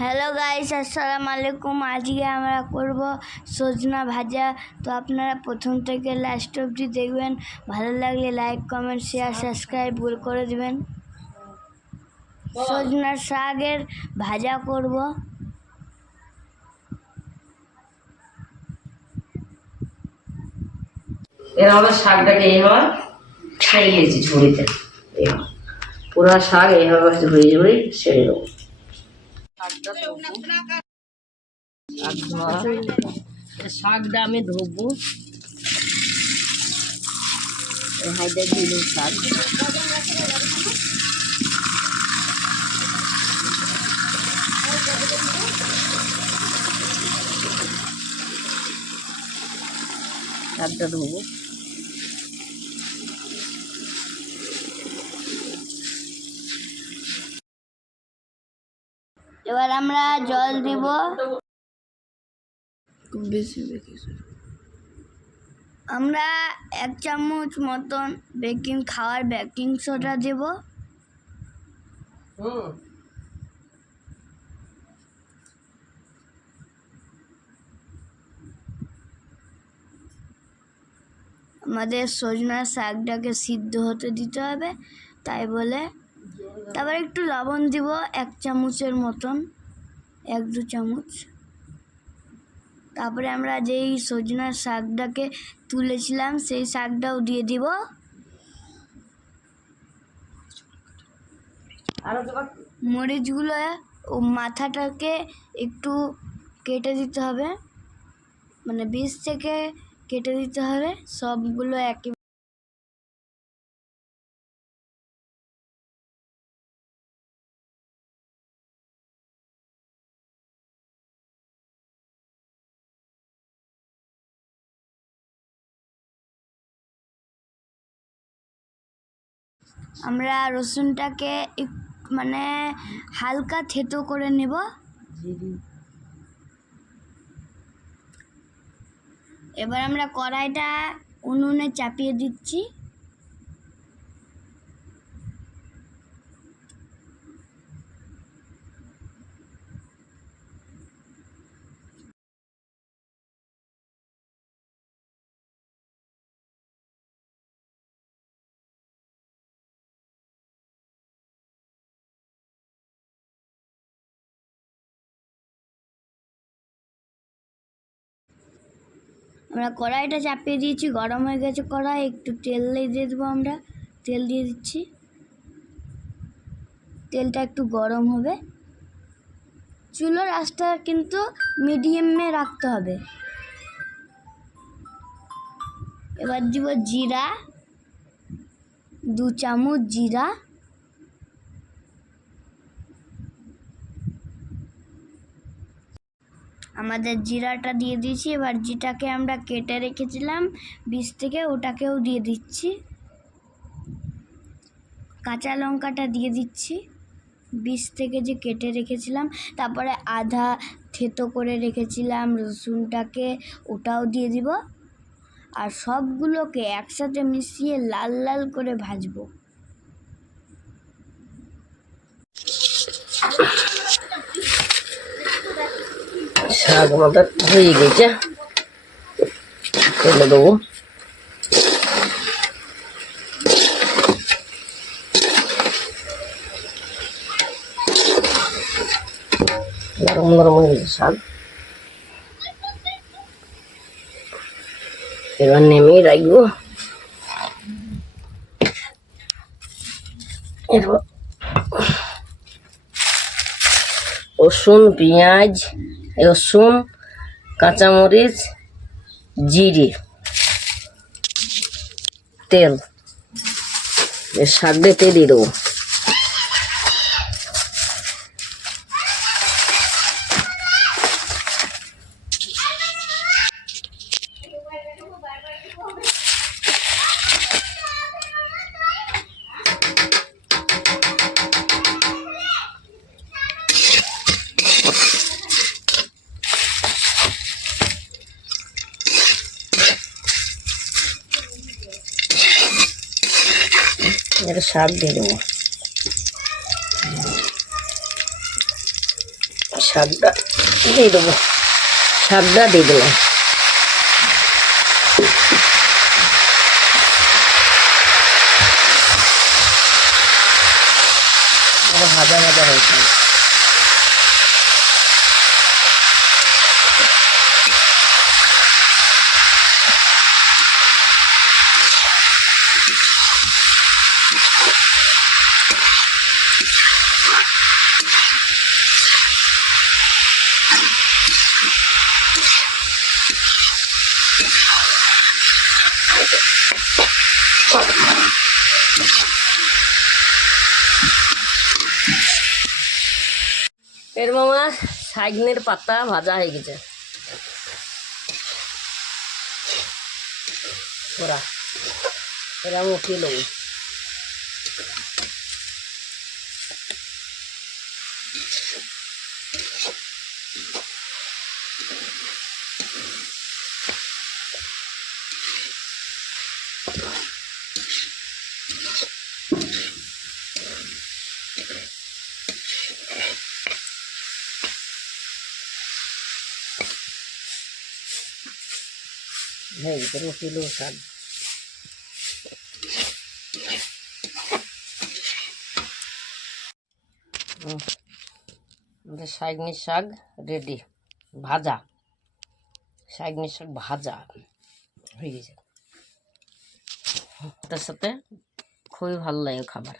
Hello guys, আসসালামু আলাইকুম। আজকে আমরা করব সজনা ভাজা। তো আপনারা প্রথম থেকে লাস্ট অবধি দেখবেন। ভালো লাগলে লাইক, কমেন্ট, শেয়ার, সাবস্ক্রাইব করে দিবেন। সজনার শাকের ভাজা করব। এর আমরা শাকটাকে এইভাবে ছাড়িয়েছি ঝুড়িতে, পুরো শাক এইভাবে ঝুড়ি ঝুড়ি ছেড়ে দেবো। শাকটা আমি ধোবো, হাইটা দিল শাক। শাকটা ধোবো, এবার আমরা জল দিব। আমরা 1 চামচ মতন বেকিং সোডা দেব। আমাদের সজনার শাকটাকে সিদ্ধ হতে দিতে হবে, তাই বলে তারপর একটু লবণ দিব 1 চামচের মতন, 1-2 চামচ। তারপরে আমরা যেই সজনার শাকটাকে তুলেছিলাম সেই শাকটাও দিয়ে দিব। মরিচগুলো ও মাথাটাকে একটু কেটে দিতে হবে, মানে বীজ থেকে কেটে দিতে হবে সবগুলো একই। আমরা রসুনটাকে মানে হালকা থেতো করে নেব। এবার আমরা কড়াইটা উনুনে চাপিয়ে দিচ্ছি। আমরা কড়াইটা চাপিয়ে দিয়েছি, গরম হয়ে গেছে কড়াই। একটু তেল দিয়ে দেবো। আমরা তেল দিয়ে দিচ্ছি। তেলটা একটু গরম হবে। চুলোর আঁচটা কিন্তু মিডিয়ামে রাখতে হবে। এবার দিব জিরা, 2 চামচ জিরা। আমাদের জিরাটা দিয়ে দিয়েছি। এবার যেটাকে আমরা কেটে রেখেছিলাম বীজ থেকে, ওটাকেও দিয়ে দিচ্ছি। কাঁচা লঙ্কাটা দিয়ে দিচ্ছি বীজ থেকে যে কেটে রেখেছিলাম। তারপরে আধা থেতো করে রেখেছিলাম রসুনটাকে, ওটাও দিয়ে দিব। আর সবগুলোকে একসাথে মিশিয়ে লাল লাল করে ভাজবো। শাক আমাদের হয়ে গেছে, ফেলে দেবো। গরম গরম হয়ে গেছে শাক, এবার নেমেই রাখবো। এরপর রসুন, পেঁয়াজ, রসুন, কাঁচামরিচ, জিরে, তেল, শাক দিয়ে দিয়ে দেবো। এটা শাক দিয়ে দেবো। শাকটা দিয়ে দেবো, শাকটা দিয়ে দিলাম। ভাজা ভাজা হয়েছে। এর মামা শাইগনের পাতা ভাজা হয়ে গেছে। ওরা এরা উঠিয়ে নেব। হয়ে গেছে রুটিলো শাক। আমাদের শাইগনির শাক রেডি, ভাজা। শাইগনির শাক ভাজা হয়ে গেছে, তার সাথে খুবই ভালো লাগে খাবার।